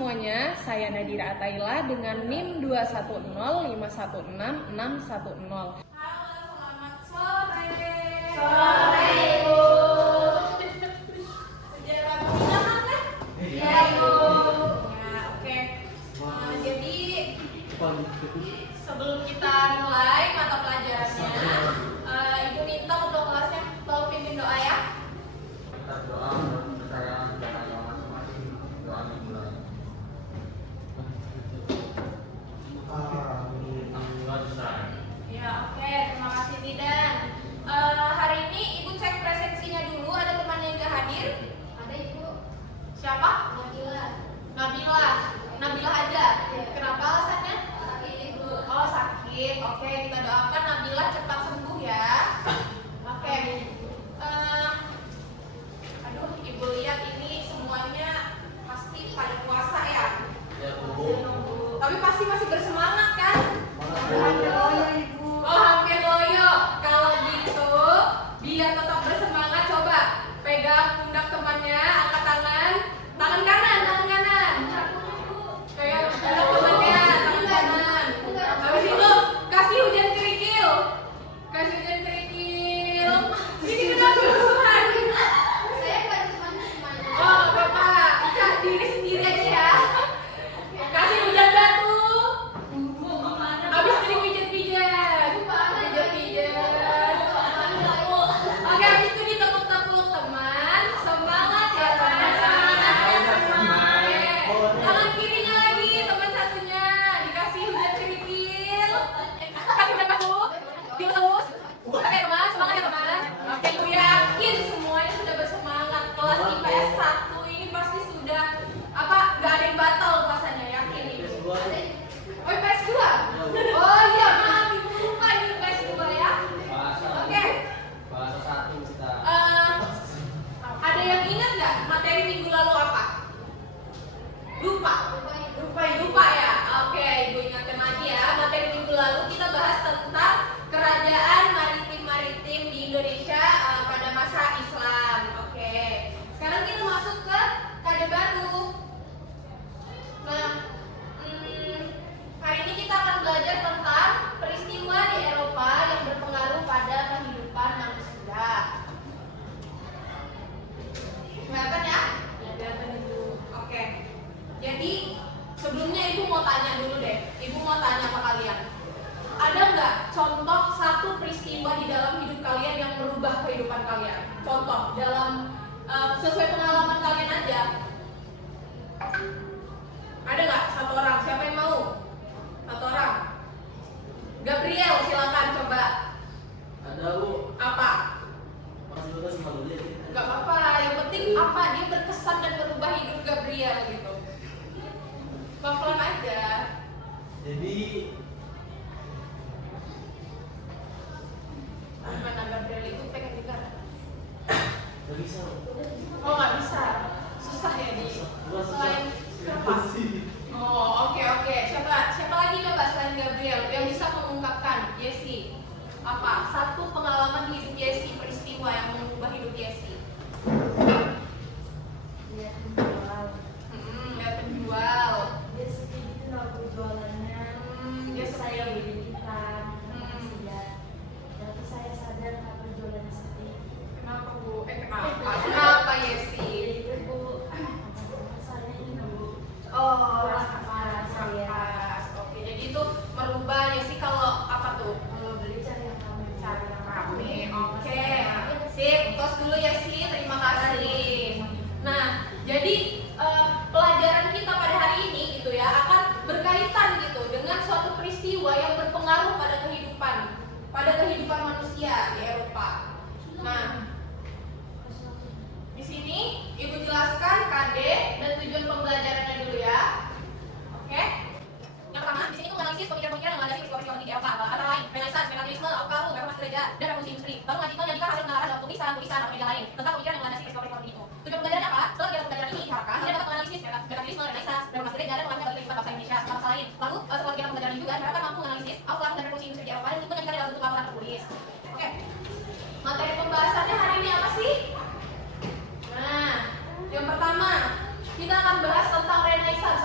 semuanya, saya Nadira Ataila dengan NIM 210516610. Halo, selamat sore. Sore, Ibu. Sejarah pembinaan kan? Iya, Ibu. Ya, oke. Jadi sebelum kita mulai mata pelajarannya, Ibu minta untuk kelasnya tolong pimpin doa ya. Kita doa secara masing-masing, doa dimulai. Ya, oke. Terima kasih Bidan. Hari ini Ibu cek presensinya dulu. Ada teman yang nggak hadir? Ada, Ibu. Siapa? Nabila. Nabila. Nabila aja. Kenapa alasannya? Sakit, Ibu. Oh, sakit. Oke, kita doakan Nabila cepat sembuh ya. Oke. Aduh, Ibu lihat ini semuanya pasti pada puasa ya. Ya, Bu. Tapi pasti masih bersemangat kan? Hampir loyo, Ibu. Oh, hampir loyo. Kalau gitu, biar tetap bersemangat, coba pegang pundak temannya, angkat tangan. Tangan kanan, tangan kanan. Kayak pundak temannya, tangan kanan. Habis itu kasih hujan kerikil. Kasih hujan kerikil. Ini kenapa kerusuhan? Saya nggak semuanya. Oh, Bapak, Kak, diri sendiri aja ya. Kasih hujan batu. Habis ini pijat-pijat. Pijat-pijat. Oke, habis itu ditepuk-tepuk teman. Semangat ya, teman. Oke. Tangan kirinya lagi, teman satunya. Dikasih hujan kerikil. Kasih hujan batu. Dilus. Oke, teman. Semangat ya, teman. Oke, Ibu yakin semuanya sudah bersemangat. Kelas IPS 1 ini pasti sudah nggak ada yang batal puasanya, yakin nih. Oh, IPS 2? Oh iya, maaf, Ibu lupa ini IPS 2 ya. Oke. Bahasa satu kita. Ada yang ingat nggak materi minggu lalu apa? Lupa? Lupa ya? Oke, Ibu ingatkan lagi ya. Materi minggu lalu kita bahas tentang kerajaan maritim di Indonesia pada masa Islam. Oke. Sekarang kita masuk ke kade baru. Nah, hari ini kita akan belajar tentang peristiwa di Eropa yang berpengaruh pada kehidupan manusia. Kelihatan ya? Kelihatan Ibu. Oke. Jadi sebelumnya Ibu mau tanya dulu deh. Ibu mau tanya sama kalian. Ada nggak contoh satu peristiwa di dalam hidup kalian yang merubah kehidupan kalian? Contoh dalam sesuai pengalaman kalian aja. Ada nggak satu orang? Siapa yang mau? Satu orang. Gabriel, silakan coba. Ada, Bu. Apa? Masih lupa sama dulu ya. Gak apa-apa. Yang penting apa dia berkesan dan berubah hidup Gabriel gitu. Pelan-pelan aja. Jadi Gimana Gabriel itu pengen dengar? nggak bisa. Oh, nggak bisa. Susah ya di. Selain kenapa? Oh, oke. Siapa lagi coba selain Gabriel yang bisa mengungkapkan? Yesi. Apa? Satu pengalaman hidup Yesi, peristiwa yang mengubah hidup Yesi. Lihat penjual. Lihat penjual. Dia sepi gitu laku jualannya. Dia Terus saya sepi. beli ikan. Ya. Tapi saya sadar kalau jualannya sepi. Kenapa Bu? Kenapa Yesi? Jadi Bu, saya ini Bu. Oh, Pas saya pas. Oke, jadi itu merubah Yesi kalau apa tuh? beli cari yang kami Cari yang rame. Oke. Sip, tos dulu Yesi. Terima kasih. Nah, jadi pelajaran kita pada hari ini gitu ya akan berkaitan gitu dengan suatu peristiwa yang berpengaruh pada kehidupan manusia di Eropa. Nah, di sini Ibu jelaskan KD dan tujuan pembelajarannya dulu ya. Oke? Yang pertama, di sini itu menganalisis pemikiran-pemikiran yang mengadasi peristiwa di Eropa, antara lain Renaissance, Mekanisme, Aufklärung, reformasi gereja, dan revolusi industri. Lalu menyajikan hasil penelitian dalam tulisan atau media lain tentang pemikiran yang mengadasi peristiwa itu. Tujuan pembelajarannya apa? Setelah kegiatan pembelajaran ini diharapkan kita dapat menganalisis Mekanisme, Renaissance, reformasi gereja, dan mengajar kehidupan bangsa Indonesia serta bangsa lain. Lalu setelah kegiatan pembelajaran ini juga diharapkan mampu menganalisis Aufklärung dan revolusi industri di Eropa dan menyajikan dalam bentuk laporan tertulis. Oke. Materi pembahasannya hari ini apa sih? Nah, yang pertama kita akan bahas tentang Renaissance.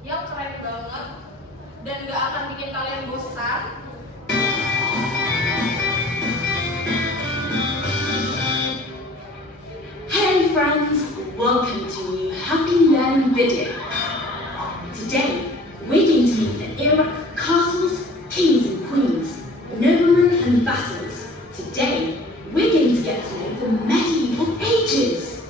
yang keren banget dan gak akan bikin kalian bosan. Hey friends, welcome to a new Happy Learning video. Today, we're going to meet the era of castles, kings and queens, noblemen and vassals. Today, we're going to get to know the medieval ages.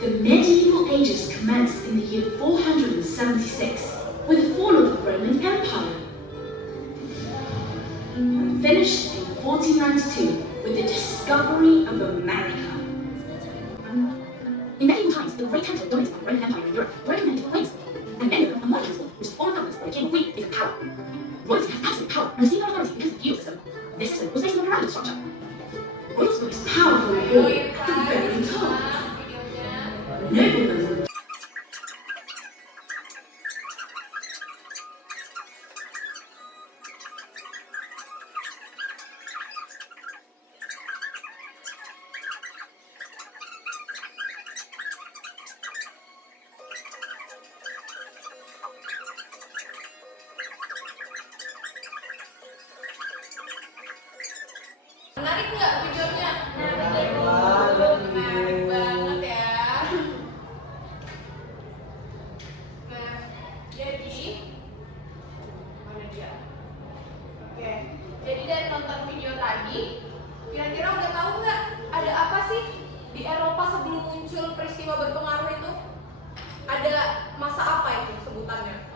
The medieval ages commenced in the year 476 with the fall of the Roman Empire and finished in 1492 with the discovery of America. In medieval times, the great towns were dominated by the Roman Empire in Europe, working many different ways, and many of them are more useful, which is form of government where the king or queen is in power. Royalty had absolute power and received no authority because of the feudal system. This system was based on a pyramidal structure. Royals were most powerful of all, the very top. Noblemen were Menarik nggak videonya? Menarik Menarik banget ya. Nah, jadi mana dia? Oke, jadi dari nonton video tadi, kira-kira udah tahu nggak ada apa sih di Eropa sebelum muncul peristiwa berpengaruh itu? Ada masa apa itu sebutannya?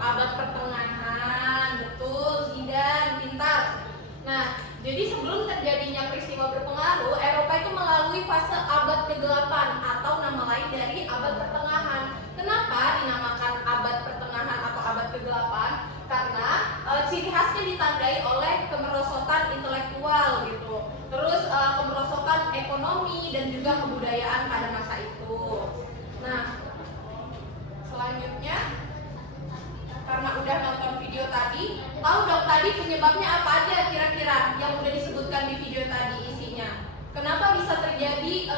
Abad pertengahan, betul, Zidan, pintar. Nah, jadi sebelum terjadinya peristiwa berpengaruh, Eropa itu melalui fase abad ke-8 atau nama lain dari abad pertengahan. Kenapa dinamakan abad pertengahan atau abad ke-8? Karena ciri khasnya ditandai oleh kemerosotan intelektual gitu. Terus kemerosotan ekonomi dan juga kebudayaan pada masa itu. Nah, selanjutnya karena udah nonton video tadi, tahu dong tadi penyebabnya apa aja kira-kira yang udah disebutkan di video tadi isinya. Kenapa bisa terjadi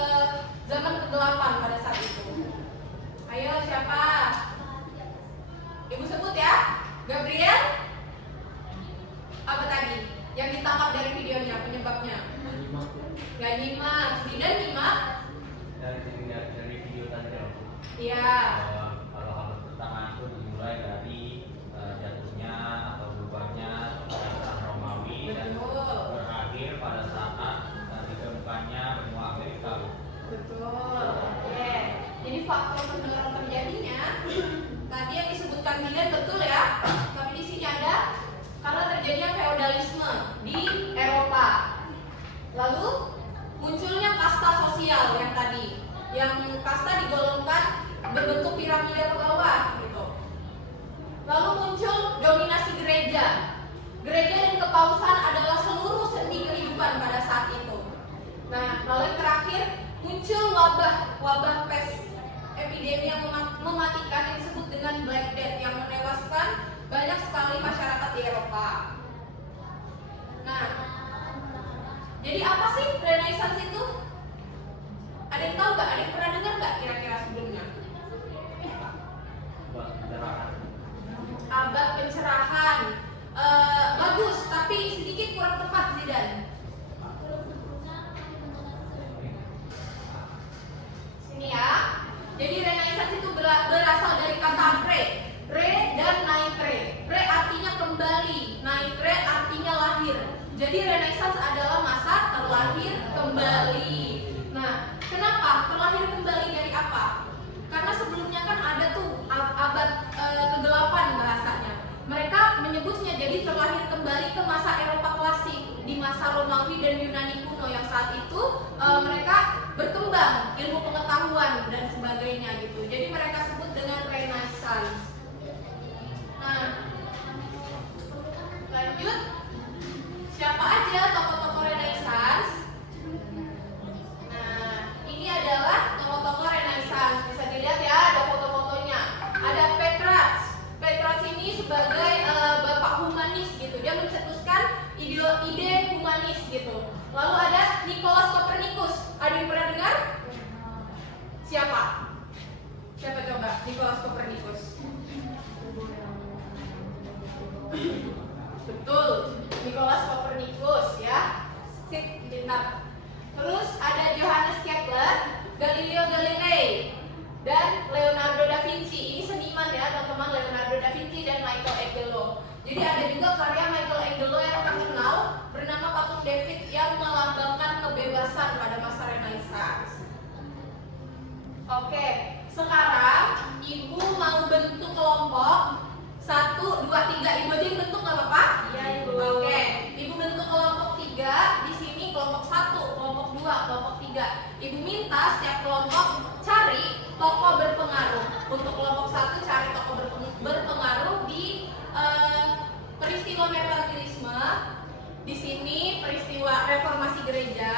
zaman ke-8 pada saat itu? Ayo siapa? Ibu sebut ya. Gabriel? Apa tadi? Yang ditangkap dari videonya penyebabnya? Gak nyimak. Zidan nyimak? Dari video tadi ya. Iya. Kalau abad pertama itu dimulai dari jatuhnya atau bubarnya Kerajaan Romawi dan Betul. berakhir pada saat ditemukannya benua Amerika. Betul. Oke. Jadi faktor pendorong terjadinya tadi yang disebutkan Zidan betul ya. Tapi di sini ada karena terjadinya feodalisme di Eropa. Lalu munculnya kasta sosial yang tadi, yang kasta digolongkan berbentuk piramida ke bawah gitu. Lalu muncul dominasi gereja. Gereja dan kepausan adalah seluruh sendi kehidupan pada saat itu. Nah, lalu yang terakhir muncul wabah pes epidemi yang mematikan yang disebut dengan Black Death yang menewaskan banyak sekali masyarakat di Eropa. Nah, jadi apa sih Renaissance itu? Ada yang tahu nggak? Ada yang pernah dengar nggak kira-kira sebelumnya? Abad pencerahan. Bagus, tapi sedikit kurang tepat Zidan. Sini ya. Jadi Renaissance itu berasal dari kata re dan naikre. Re artinya kembali, naikre artinya lahir. Jadi Renaissance adalah masa terlahir kembali. Nah, kenapa terlahir kembali dari apa? Karena sebelumnya kan ada tuh abad ke-8 bahasanya. Mereka menyebutnya jadi terlahir kembali ke masa Eropa klasik, di masa Romawi dan Yunani kuno yang saat itu mereka berkembang ilmu pengetahuan dan sebagainya gitu. Jadi mereka sebut dengan Renaissance. Nah, lanjut. Siapa aja tokoh-tokoh Renaissance? Nah, ini adalah tokoh-tokoh Renaissance. Bisa dilihat ya, ada foto-fotonya. Ada Petrarch. Petrarch ini sebagai bapak humanis gitu. Dia mencetuskan ide humanis gitu. Lalu ada Nicolaus Copernicus. Ada yang pernah dengar? Siapa? Nikolaus Kopernikus. Betul, Nikolaus Kopernikus ya. Sip, pintar. Terus ada Johannes Kepler, Galileo Galilei, dan Leonardo da Vinci. Ini seniman ya teman-teman, Leonardo da Vinci dan Michelangelo. Jadi ada juga karya Michelangelo yang terkenal bernama patung David yang melambangkan kebebasan pada masa Renaissance. Oke, sekarang ibu mau bentuk kelompok 1, 2, 3. Ibu aja yang bentuk nggak apa-apa? Iya, Ibu. Oke, ibu bentuk kelompok 3. Di sini kelompok 1, kelompok 2, kelompok 3. Ibu minta setiap kelompok cari tokoh berpengaruh. Untuk kelompok 1 cari tokoh berpengaruh di peristiwa merkantilisme. Di sini peristiwa reformasi gereja.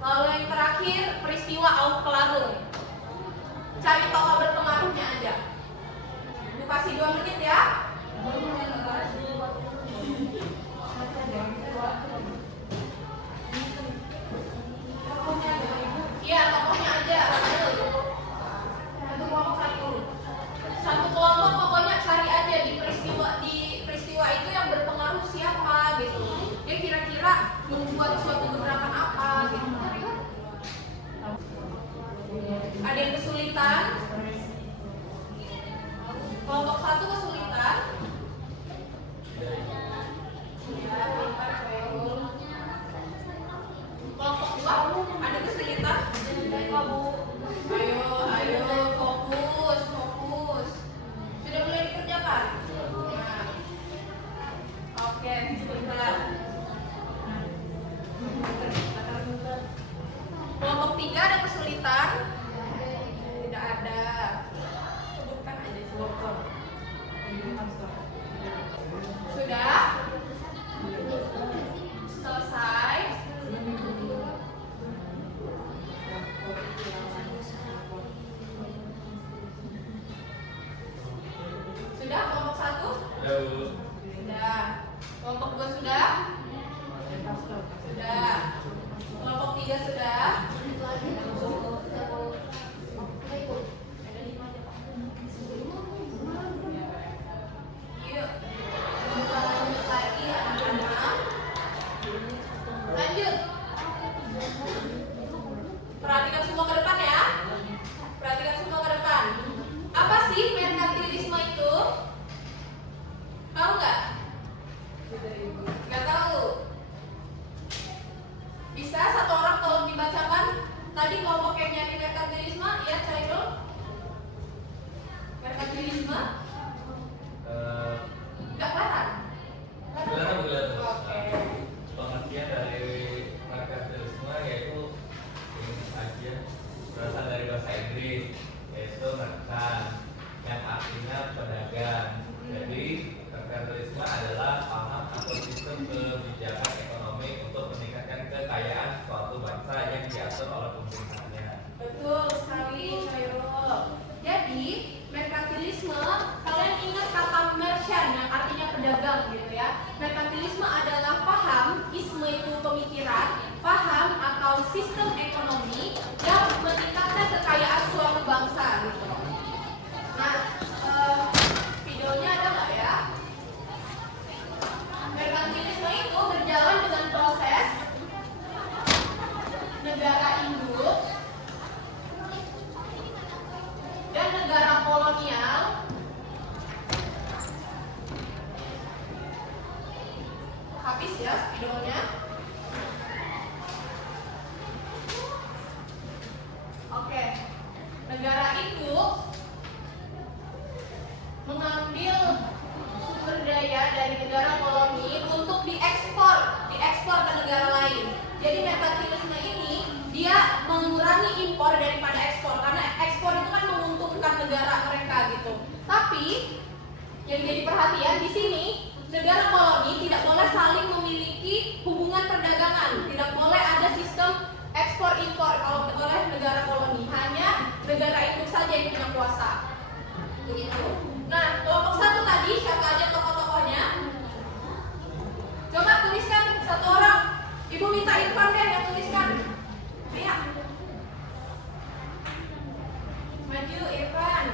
Lalu yang terakhir peristiwa Aufklärung. Cari tokoh berpengaruhnya aja. Ibu kasih 2 menit ya. Iya, tokohnya aja. Satu kelompok satu kelompok pokoknya cari aja di peristiwa itu yang berpengaruh siapa gitu. Dia kira-kira membuat suatu gebrakan apa gitu. Ada yang kesulitan? Kelompok 1 kesulitan? Ya, pintar, Koyol. Kelompok 2 ada kesulitan? Ayo, fokus. Sudah mulai dikerjakan? Nah. Oke, sebentar. Kelompok 3 ada kesulitan? Tidak ada. Sebutkan aja kelompok. Sudah? Selesai? Sudah kelompok 1? Sudah. Kelompok 2 sudah? Sudah. Kelompok 3 sudah? Yuk. Kita lanjut lagi anak-anak. Lanjut. Perhatikan semua ke depan ya. Perhatikan semua ke depan. Apa sih merkantilisme itu? Tahu nggak? Nggak tahu. Bisa satu orang tolong dibacakan tadi kelompok yang nyari merkantilisme? Ya, Cairul. Merkantilisme? Nggak kelihatan? Oke. Pengertian dari merkantilisme yaitu ini aja berasal dari bahasa Inggris, yaitu merkan yang artinya pedagang. Jadi merkantilisme adalah paham atau sistem kebijakan ekonomi untuk meningkatkan kekayaan suatu bangsa yang diatur oleh pemerintahnya. Betul sekali, Cairul. Jadi merkantilisme, kalian ingat kata merchant yang artinya pedagang gitu ya. Merkantilisme adalah paham, isme itu pemikiran, paham atau sistem ekonomi yang meningkatkan kekayaan suatu bangsa gitu. Nah, videonya ada nggak ya? Merkantilisme itu berjalan dengan proses negara induk dan negara kolonial habis ya spidolnya. Oke, negara induk mengambil sumber daya dari negara koloni untuk diekspor ke negara lain. Jadi merkantilisme ini dia mengurangi impor daripada ekspor karena ekspor itu kan menguntungkan negara mereka gitu. Tapi yang jadi perhatian di sini negara koloni tidak boleh saling memiliki hubungan perdagangan, tidak boleh ada sistem ekspor impor kalau oleh negara koloni, hanya negara induk saja yang punya kuasa. Begitu. Nah, kelompok 1 tadi siapa aja tokoh-tokohnya? Coba tuliskan satu orang. Ibu minta Irfan deh yang tuliskan. Ayo. Maju Irfan.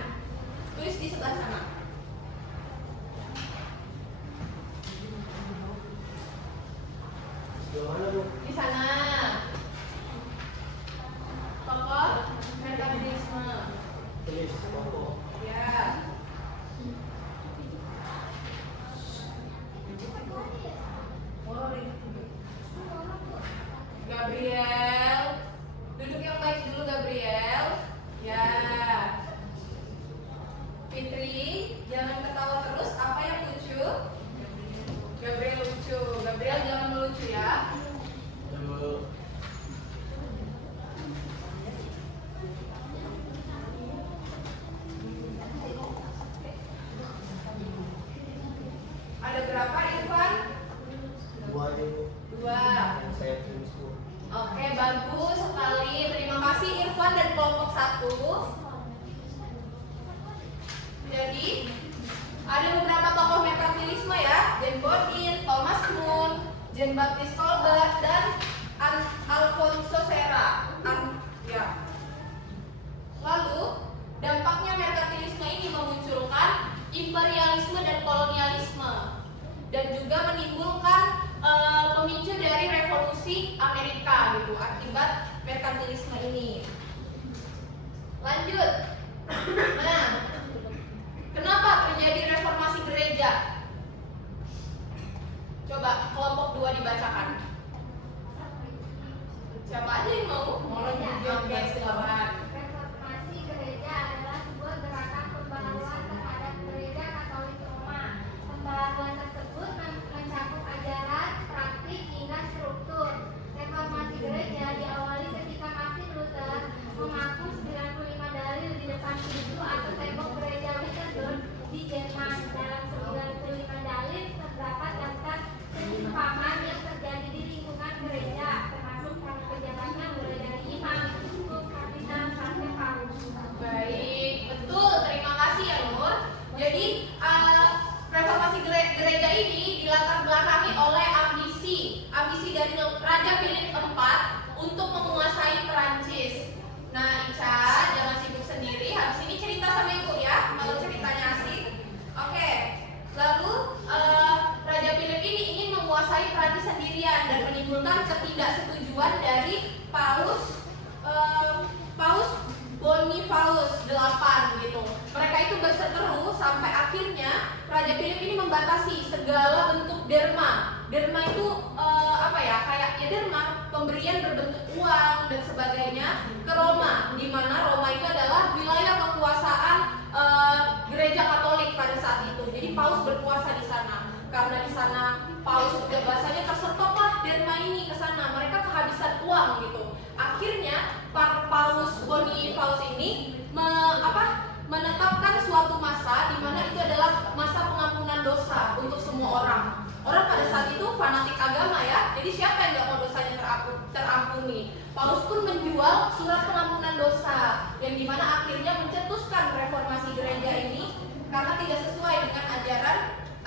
Fitri, jangan ketawa terus. Apa yang lucu? Gabriel lucu. Gabriel jangan melucu ya. Coba. Ada berapa Irfan? 2 aja Bu. 2. Saya tulis Bu. Oke, bagus sekali. Terima kasih Irfan dan kelompok 1. Jadi, ada beberapa tokoh merkantilisme ya. Jane Bodin, Thomas Moon, Jean Baptiste Colbert, dan Alfonso Serra. Ya. Lalu, dampaknya merkantilisme ini memunculkan imperialisme dan kolonialisme, dan juga menimbulkan pemicu dari revolusi Amerika gitu akibat merkantilisme ini. Lanjut. Nah, kenapa terjadi reformasi gereja? Coba kelompok 2 dibacakan. Siapa aja yang mau? Oke, silakan. Reformasi gereja adalah sebuah gerakan pembaharuan terhadap gereja Katolik Roma. Pembaharuan tersebut mencakup ajaran, praktik, hingga struktur. Reformasi gereja diawali ketika Martin Luther mengaku 95 dalil di depan pintu atau tembok gereja Wittenberg di Jerman. Dalam 95 dalil terdapat daftar penyimpangan yang terjadi di lingkungan gereja, termasuk para pejabatnya mulai dari imam, uskup, kardinal, sampai paus. Baik, betul. Terima kasih ya Nur. Jadi reformasi gereja ini dilatar belakangi oleh ambisi dari Raja Philip IV untuk menguasai Perancis. Nah, Ica, jangan sibuk sendiri. Habis ini cerita sama ibu ya, kalau ceritanya asik. Oke. Lalu Raja Philip ini ingin menguasai Perancis sendirian dan menimbulkan ketidaksetujuan dari Paus Boniface VIII gitu. Mereka itu berseteru sampai akhirnya Raja Philip ini membatasi segala bentuk derma. Derma itu derma, pemberian berbentuk uang dan sebagainya ke Roma, di mana Roma itu adalah wilayah kekuasaan gereja Katolik pada saat itu. Jadi Paus berkuasa di sana. Karena di sana Paus juga bahasanya tersetoplah derma ini ke sana. Mereka kehabisan uang gitu. Akhirnya Paus Boniface ini menetapkan suatu masa di mana itu adalah masa pengampunan dosa untuk semua orang. Orang pada saat itu fanatik agama ya. Jadi siapa yang nggak mau dosanya terampuni? Paus pun menjual surat pengampunan dosa, yang dimana akhirnya mencetuskan reformasi gereja ini karena tidak sesuai dengan ajaran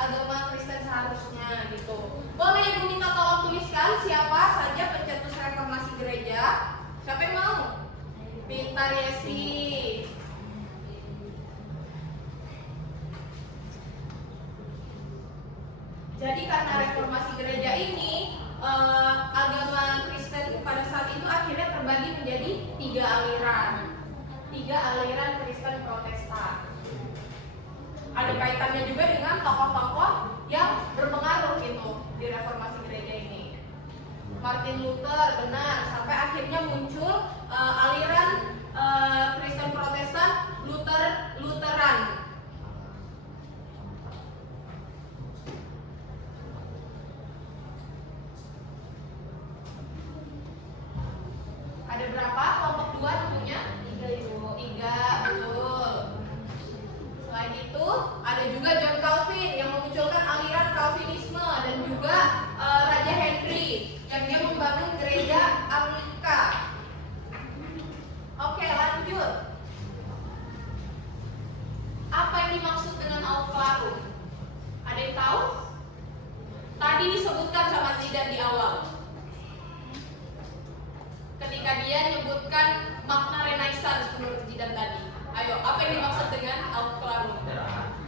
agama Kristen seharusnya gitu. Boleh Ibu minta tolong tuliskan siapa saja pencetus reformasi gereja? Siapa yang mau? Pintar Yesi. Jadi karena reformasi gereja ini agama Kristen pada saat itu akhirnya terbagi menjadi 3 aliran. 3 aliran Kristen Protestan. Ada kaitannya juga dengan tokoh-tokoh yang berpengaruh gitu di reformasi gereja ini. Martin Luther, benar, sampai akhirnya muncul aliran Kristen Protestan Lutheran. Ada berapa? Kelompok 2 tentunya? 3, betul. Selain itu, ada juga John Calvin yang memunculkan aliran Calvinisme, dan juga Raja Henry yang dia membangun gereja Anglika. Oke, lanjut. Apa yang dimaksud dengan Aufklärung? Ada yang tahu? Tadi disebutkan sama Zidan di awal. Ketika dia menyebutkan makna Renaissance menurut Zidan tadi. Ayo, apa yang dimaksud dengan Aufklärung?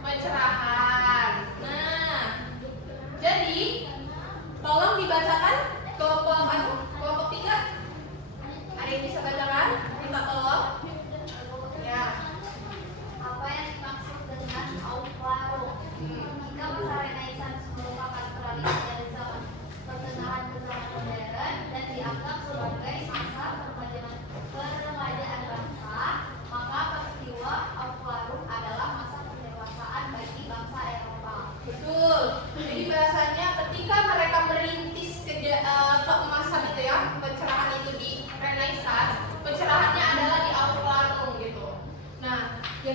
Pencerahan. Nah, jadi tolong dibacakan kelompok 3. Ada yang bisa bacakan? Minta tolong. Ya. Apa yang dimaksud dengan Aufklärung? Jika masa Renaissance merupakan peralihan dari zaman pertengahan ke zaman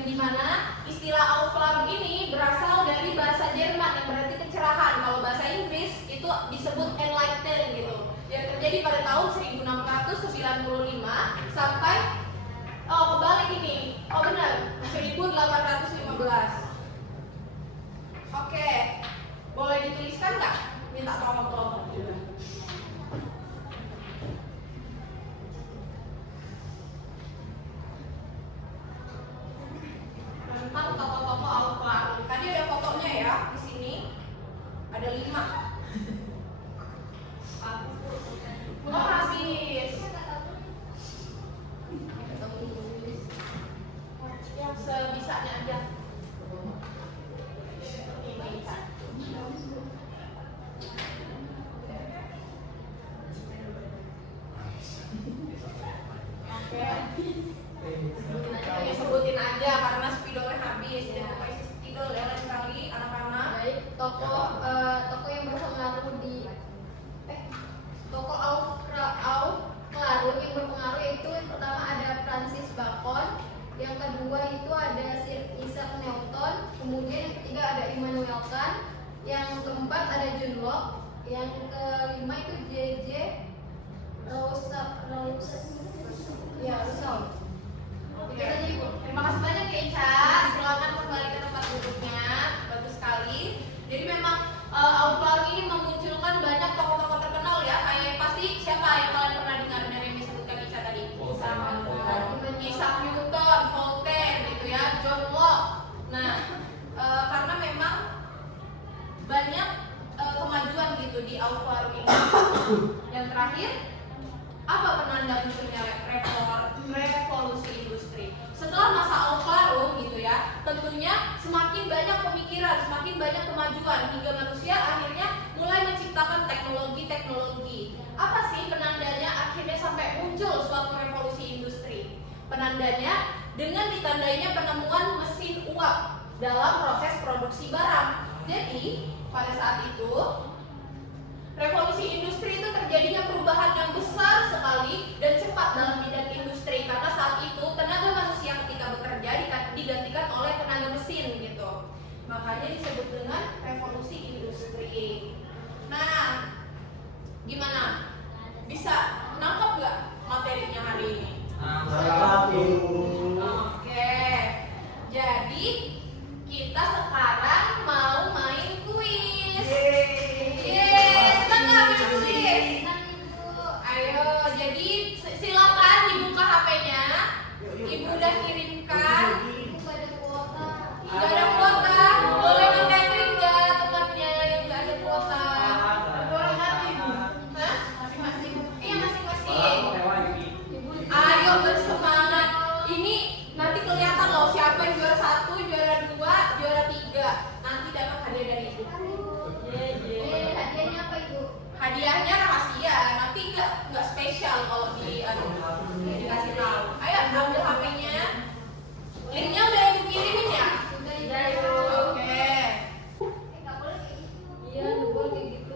Yang dimana istilah Aufklärung ini berasal dari bahasa Jerman yang berarti kecerahan. Kalau bahasa Inggris itu disebut enlighten gitu. Yang terjadi pada tahun 1695 sampai kebalik ini. Oh benar, 1815. Oke, boleh dituliskan nggak? Minta tolong. Tentang tokoh-tokoh Aufklärung. Tadi ada fotonya ya di sini. Ada 5. Oh, habis. Yang sebisanya aja. Oke. Sebutin aja karena spidolnya habis. Jangan lupa isi spidol ya lain kali anak-anak. Baik, toko yang berpengaruh di toko Aufklärung yang berpengaruh itu yang pertama ada Francis Bacon, yang kedua itu ada Sir Isaac Newton, kemudian yang ketiga ada Immanuel Kant, yang keempat ada John Locke, yang kelima itu J.J. Rousseau. Oke. Terima kasih banyak ya Ica. Silakan kembali ke tempat duduknya. Bagus sekali. Jadi memang Aufklärung ini memunculkan banyak tokoh-tokoh terkenal ya. Kayak pasti siapa yang kalian pernah dengar dari yang disebutkan Ica tadi? Isaac Newton, Voltaire gitu ya, John Locke. Nah, karena memang banyak kemajuan gitu di Aufklärung ini. Yang terakhir, apa penanda munculnya revolusi industri? Setelah masa Aufklärung gitu ya, tentunya semakin banyak pemikiran, semakin banyak kemajuan hingga manusia akhirnya mulai menciptakan teknologi-teknologi. Apa sih penandanya akhirnya sampai muncul suatu revolusi industri? Penandanya dengan ditandainya penemuan mesin uap dalam proses produksi barang. Jadi pada saat itu revolusi industri itu terjadinya perubahan yang besar sekali dan cepat dalam bidang industri karena saat itu tenaga manusia ketika bekerja digantikan oleh tenaga mesin gitu. Makanya disebut dengan revolusi industri. Nah, gimana? Bisa nangkep nggak materinya hari ini? Oke. Jadi kita sekarang mau main kuis. Ayo, jadi silakan dibuka HP-nya. Ibu udah kirimkan. Gak ada kuota. Boleh di-catering nggak temannya yang gak ada kuota? Hah? Masing-masing. Iya masing-masing. Ayo bersemangat. Ini nanti kelihatan loh siapa yang juara 1, juara 2, juara 3. Nanti dapat hadiah dari ibu. Hadiahnya apa Ibu? Hadiahnya rahasia, nanti nggak spesial kalau dikasih tahu. Ayo ambil HP-nya. Linknya udah ibu kirimin ya? Oke. Nggak boleh kayak gitu. Iya, nggak boleh kayak gitu.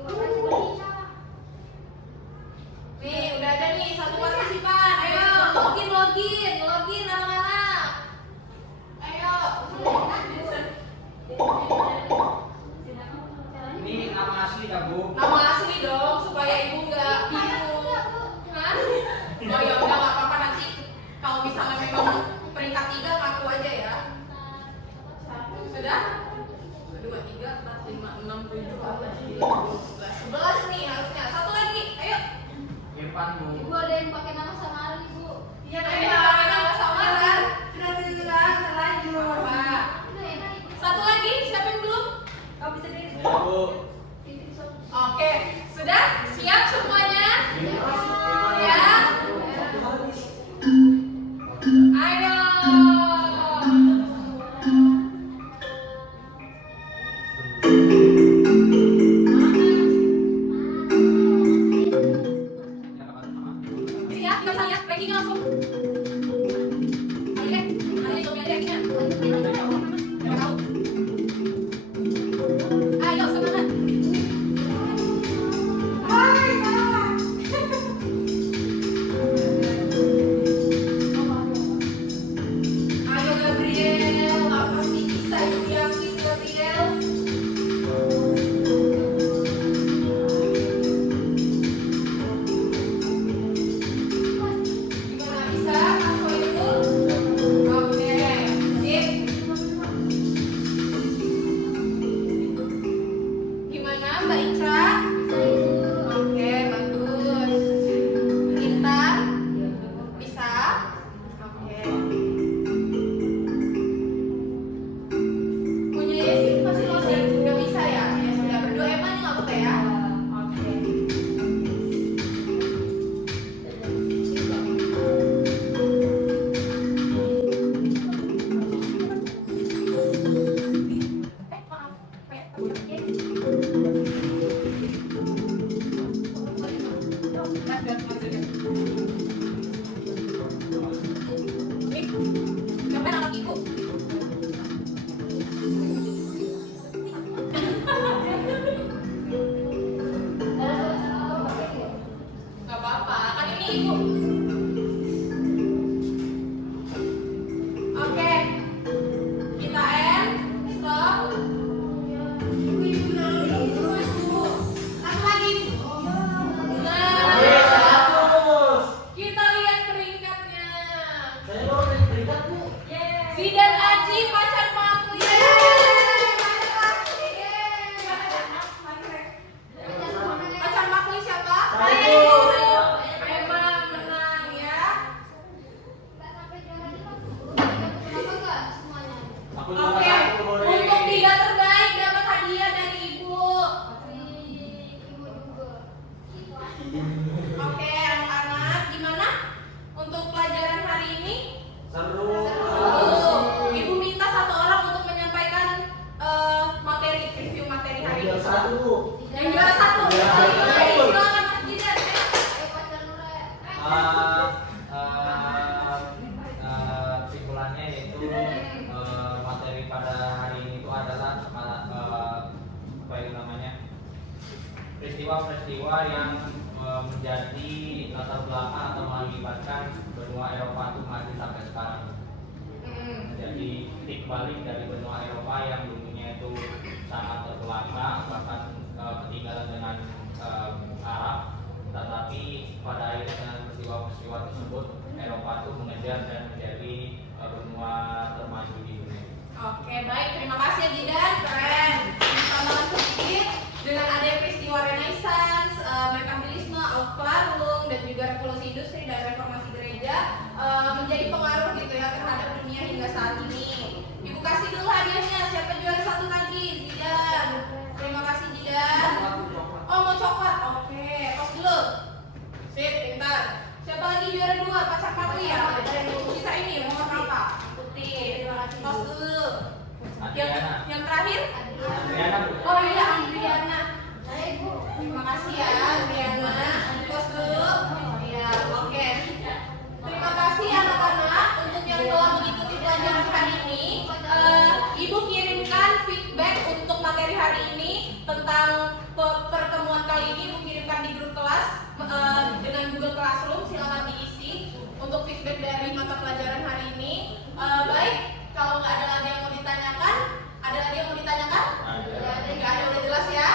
Nih udah ada nih satu partisipan. Ayo login anak-anak. Ayo. Ini nama asli ya Bu? Nama asli dong supaya ibu nggak bingung. Hah? Oh ya udah nggak apa-apa nanti kalau misalnya memang peringkat 3 ngaku aja ya. Sudah? 1, 2, 3, 4, 5, 6, 7, 8, 9, 10, 11 nih harusnya. Satu lagi, ayo. Irfan Bu. Ibu ada yang pakai nama samaran Ibu. Iya nama samaran. Sudah terjelas, terlanjur. Apa? Udah enak Ibu. Satu lagi, siapa yang belum? Oh, bisa diri. Oke, sudah? Siap semuanya? Ya. Ayo. Siap, kita lihat packing langsung. Ayo, ayo, ayo, ayo, ayo, semangat. peristiwa-peristiwa yang menjadi latar belakang atau mengakibatkan benua Eropa itu maju sampai sekarang. Jadi titik balik dari benua Eropa yang dulunya itu sangat terbelakang, bahkan ketinggalan dengan Arab, tetapi pada akhirnya dengan peristiwa-peristiwa tersebut Eropa itu mengejar dan menjadi benua termaju di dunia. Oke, baik, terima kasih ya Jidan, keren. Tambahan sedikit, dengan adanya peristiwa Renaissance, merkantilisme, aufklärung, dan juga revolusi industri dan reformasi gereja menjadi pengaruh gitu ya terhadap dunia hingga saat ini. Ibu kasih dulu hadiahnya, siapa juara satu lagi? Jidan. Terima kasih Jidan. Oh, mau coklat? Oke, pos dulu. Sip, pintar. Siapa lagi juara dua? Pacar Patri ya? Sisa ini, mau apa? Putih. Pos dulu. Yang terakhir? Adriana, Bu. Oh iya, Andriana. Terima kasih ya, Andriana. Pos dulu. Iya, oke. Terima kasih anak-anak untuk yang telah mengikuti pelajaran hari ini. Ibu kirimkan feedback untuk materi hari ini tentang pertemuan kali ini. Ibu kirimkan di grup kelas dengan Google Classroom. Silakan diisi untuk feedback dari mata pelajaran hari ini. Baik, kalau nggak ada lagi yang mau ditanyakan, ada lagi yang mau ditanyakan? Nggak ada, udah jelas ya.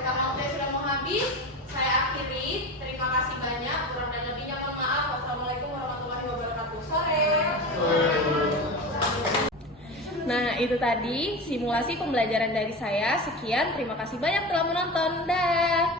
Karena waktunya sudah mau habis, saya akhiri. Terima kasih banyak. Kurang dan lebihnya mohon maaf. Wassalamualaikum warahmatullahi wabarakatuh. Sore. Nah, itu tadi simulasi pembelajaran dari saya. Sekian, terima kasih banyak telah menonton. Dah.